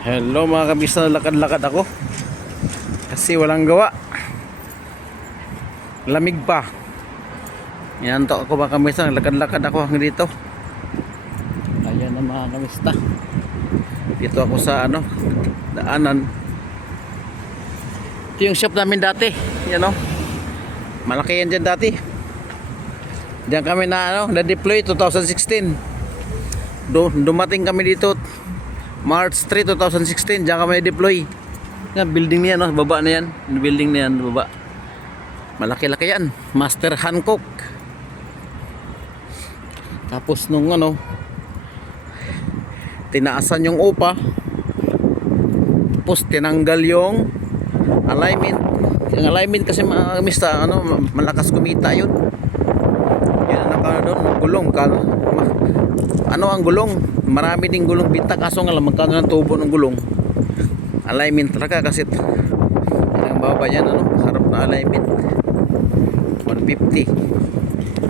Hello mga kabisa, lakad-lakad ako kasi walang gawa, lamig pa. Yan to ako mga kabisa, lakad-lakad ako hanggang dito. Ayan na mga kabista, dito ako sa daanan. Ito yung shop namin dati, yan o, malaki yan dyan dati. Diyan kami na-deploy 2016. Dumating kami dito March 3, 2016. Diyan kami deploy. Yan, building niyan, baba na yan. Building na yan, baba. Malaki-laki yan. Master Hancock. Tapos nung tinaasan yung upa. Tapos tinanggal yung alignment. Yung alignment kasi mista, malakas kumita yun. Yan ang doon, gulong. Ang gulong? Marami ding gulong binta, kaso nga lang magkano ng tubo ng gulong. Alignment talaga kasi ang baba yan, harap na alignment 150,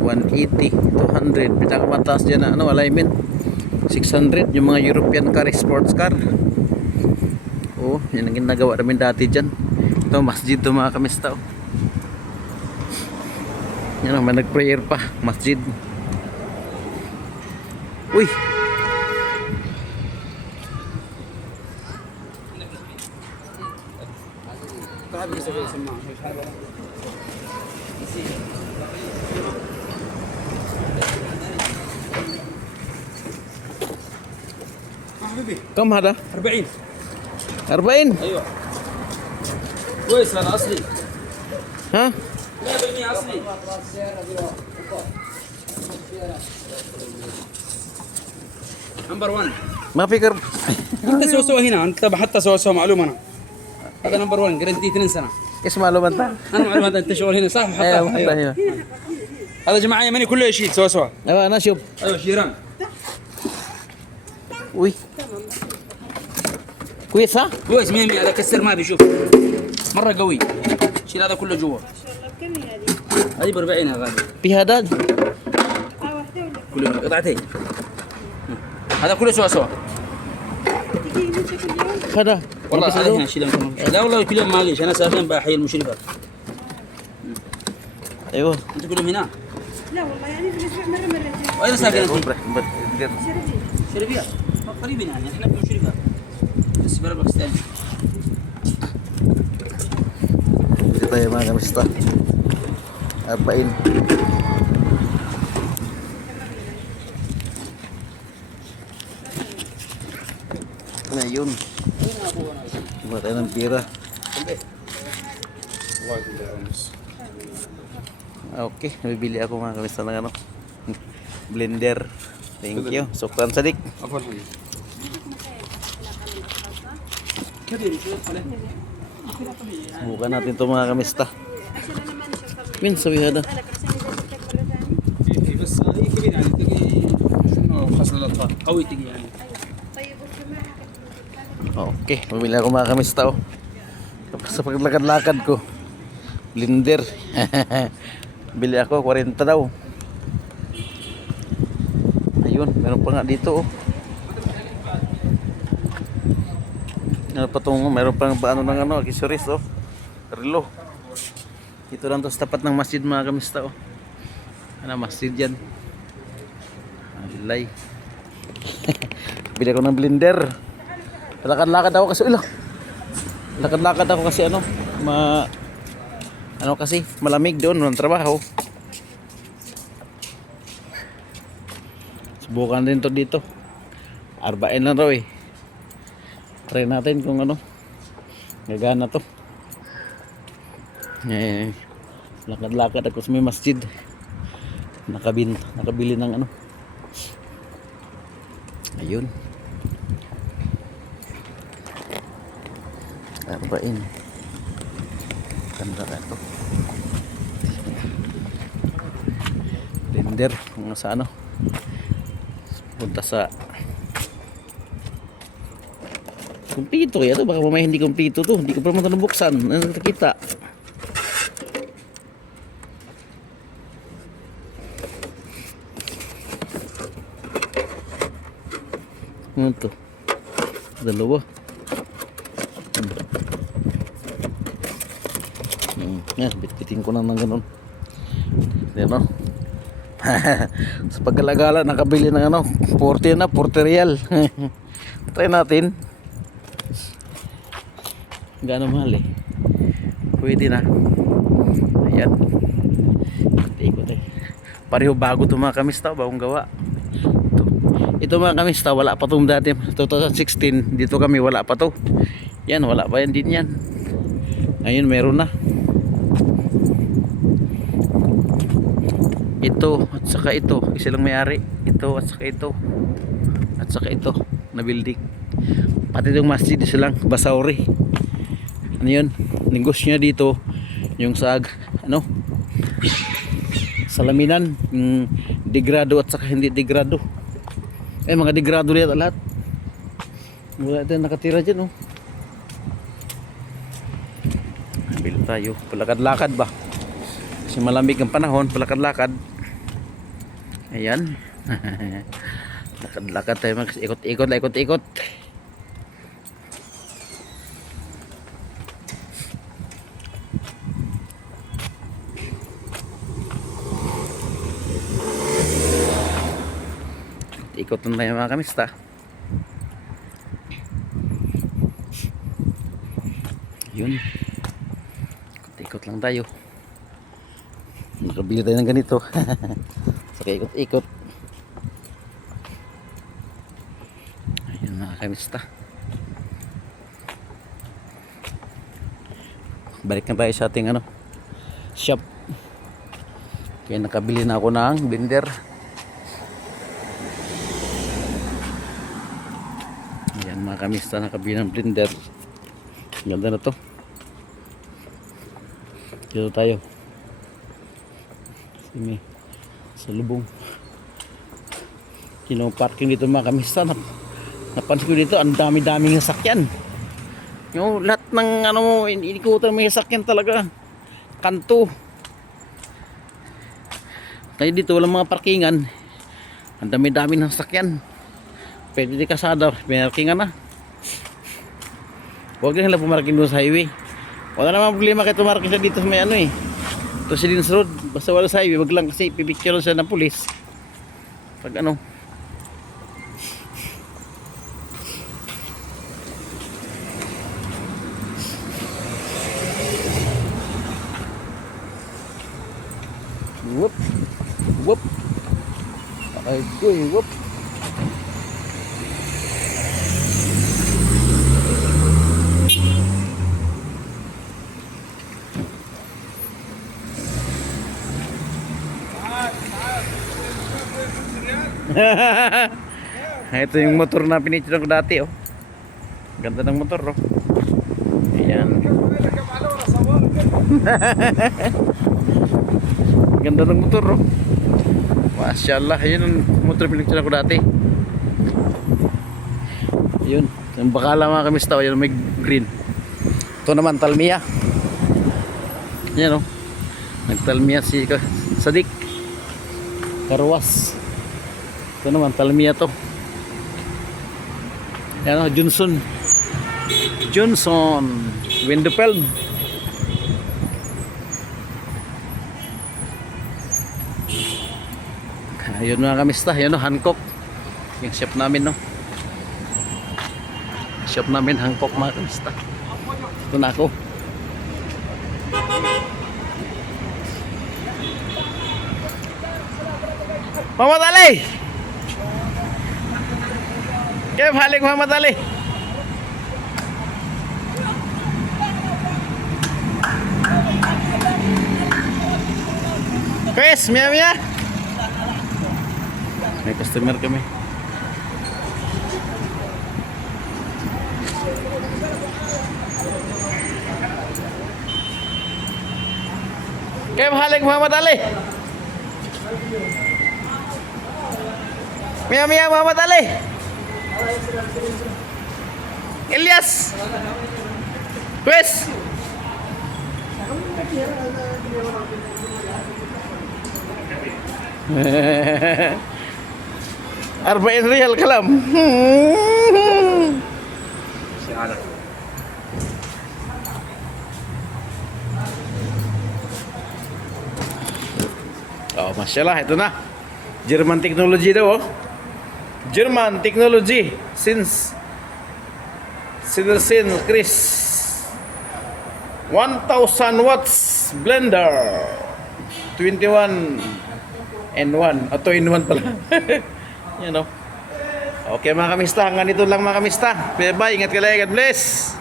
180, 200. Pinakamataas dyan na alignment 600. Yung mga European car, sports car. Yan ang ginagawa namin dati dyan. Ito masjid to mga kamista. Yan may nag-prayer pa, masjid. Uy, كم هذا؟ 40. 40. ايوه كويس هذا اصلي. ها؟ 100% اصلي. نمبر 1. ما في كرب. انت سوى هنا، انت حتى سوى معلومه انا. هذا نمبر 1 جرنتي 2 سنه. ايش معلومة انت؟ انا معلومات انت شغل هنا صح؟ ايوه أيوة. ايوه. هذا جماعه يمني كله يشيل سوى. ايوه انا شوف. ايوه شيران. وي كويس ها؟ كويس 100%. هذا كسر ما بيشوف مره قوي. شيل هذا كله جوا. هذه ب 40 يا غالي. في هذا كله قطعتين. هذا كله سوا. هذا والله هذا هنا شيلهم. لا والله كل يوم ما ليش انا ساكن بحي المشرفه. ايوه انت كلهم هنا؟ لا والله يعني في الاسبوع مره مرتين. وين ساكن انت؟ شرفي. شرفيه قريبين يعني احنا في المشرفه بس برا باكستان. Dito yung mga kamista, 40. Na yun, buat tayo ng pira. Okay, nabibili ako mga kamista ng blender. Thank you, sukran sadik. عفوا حبيبي كبير شوي عليه. Bukan natin to mga kamista. Min sabi hada. في بس هي كبير يعني تلاقي شنو خاص للاطفال قوي تجي يعني. Okay, bumili ako mga kamista. Tapos sa paglakad-lakad ko, blender. Bili ako 40 daw. Ayun, meron pa nga dito. Ano pa itong, meron pang paano ng accessories relo. Ito lang to sa tapat ng masjid mga kamista. Masjid yan. Alay. Bili ako ng blender. Lakad-lakad ako kasi lakad-lakad ako kasi kasi malamig doon ng trabaho. Subukan din to dito. 40 lang raw eh. Try natin kung gagana to. Lakad-lakad ako sa may masjid. Nakabili ng ayun. 40. Ganda ito. Blender kung sa punta sa kumpleto kaya to, baka mamaya hindi kumpleto to, hindi ko pa naman buksan. Ano nakikita? Ano to? Dalawa. Yan, bitbitin ko na ng ganun. Yan o. Sa pagkalagala, nakabili ng ano, 40 na, 40 real. Try natin. Gaano mahal eh. Pwede na. Ayan. Ikot eh. Pareho bago ito mga kamista, bagong gawa. Ito mga kamista, wala pa itong dati. 2016, dito kami wala pa to. Yan, wala pa yan din yan. Ngayon meron na. Ito at saka ito, isa lang may-ari. Ito at saka ito. At saka ito na building. Pati itong masjid isa lang, Basauri. Ano yun? Negosyo niya dito yung sa ano? Salaminan, yung degrado at saka hindi degrado. Mga degrado lihat lahat. Wala tayong nakatira dyan, oh. Bili tayo. Palakad-lakad ba? Kasi malamig ang panahon, palakad-lakad. Ayan. Lakad-lakad tayo, ikot-ikot, ikot-ikot. Ikot lang tayo mga kamista. Yun. Ikot lang tayo. Nakabili tayo ng ganito. Saka ikot-ikot. Ayun mga kamista. Balik na tayo sa ating ano, shop. Kaya nakabili na ako ng blender. Ayan mga kamista, nakabili ng blender. Ganda na to. Dito tayo. Sini. Sa lubong. Yung parking dito mga kamista. Napansin ko dito, ang dami-daming sasakyan. Yung lahat ng ano mo, inikutan may sasakyan talaga. Kanto. Kaya dito walang mga parkingan. Ang dami-dami ng sasakyan. Pwede di kasada, may parkingan na. Huwag lang lang pumarking doon sa highway. Wala namang problema kahit pumarking siya dito sa may ano eh. Ito si Lins Road. Basta wala sa highway. Wag lang kasi pipicture siya ng pulis. Pag ano. Whoop. Whoop. Ay ko eh. Whoop. Ito yung motor na pinicture ko dati, oh. Ganda ng motor, oh. Ayan. Ganda ng motor, oh. Masyaallah, yun ang motor pinicture ko dati. Yun, yung bakala mga kamista, oh, yun may green. Ito naman Talmia. Yan, oh. Nagtalmia si Sadik Karwas. Ito naman Talmia to. Yan, oh, Johnson Windepel. Ayun mga kamista, yan, oh, Hancock. Yung shop namin, no. Shop namin Hancock mga kamista. Ito na ako. Muhammad Ali. كيف حالك محمد علي؟ كويس مية مية. May customer kami. كيف حالك محمد علي؟ مية مية محمد علي. Ilyas. Wes. 40 ريال كلام. Oh, mashallah, ito na. German technology daw, oh. German technology since Sidersin Chris 1000 watts blender 21 and 1 o 2 in 1 pala. Yan, oh. Okay mga kamista, hanggang dito lang mga kamista. Bye bye, ingat ka lang, God bless.